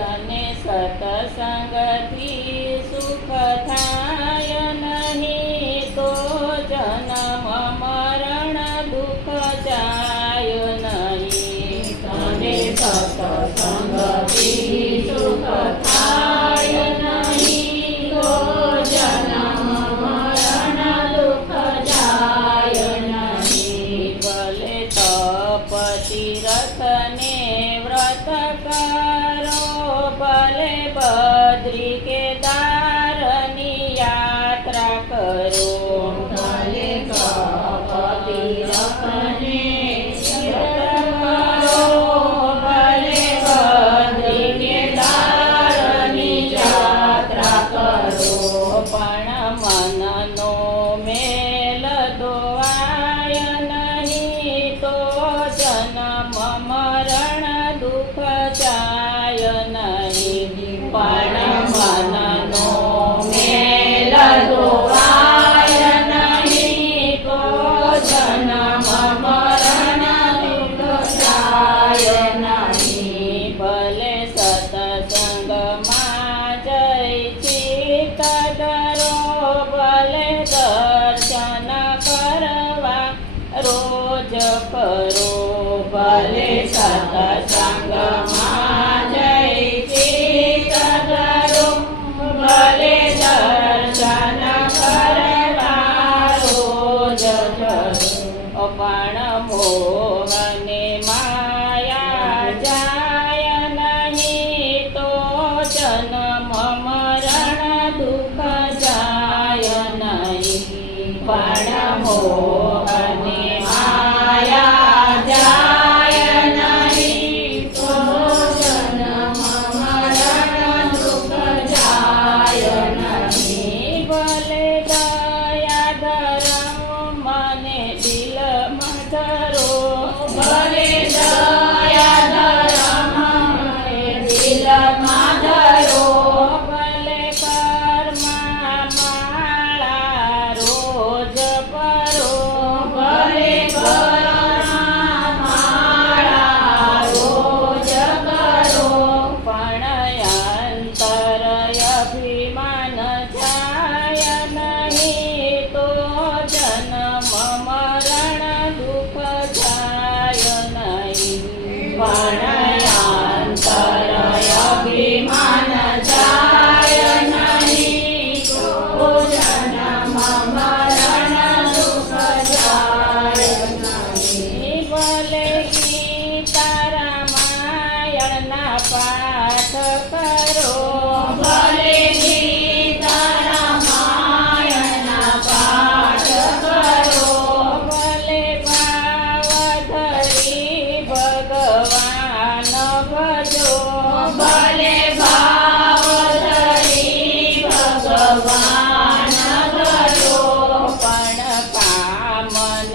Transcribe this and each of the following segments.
તને સતસંગથી સુખ થાય નહીં તો જન્મ મરણ દુઃખ જાય નહીં. તને સતસંગથી સુખ થાય નહીં તો જન્મ મરણ દુઃખ જાય નહીં. ભલે તપ તીરથને વ્રત કર દુઃખ જાય નહીં sattasangam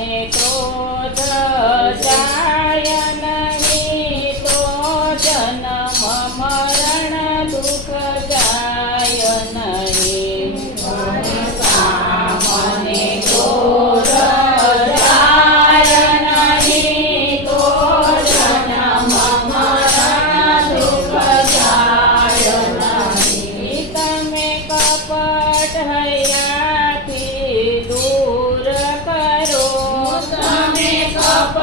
Eh,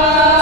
Bye.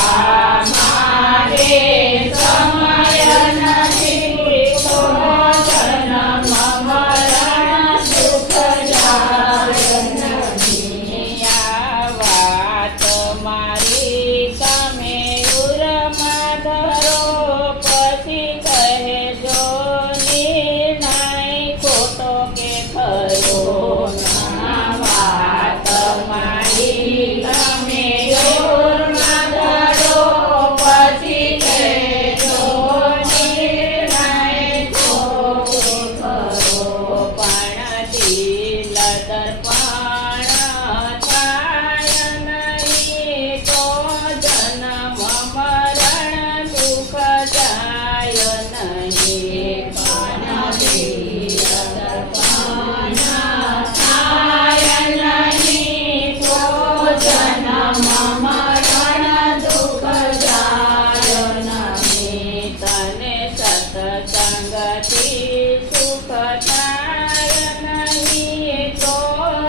સતસંગથી સુખ થાય નહીં તો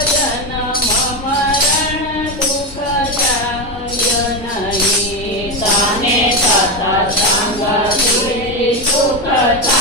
જન્મ મરણ દુઃખ જાય નહીં તને સતસંગથી સુખ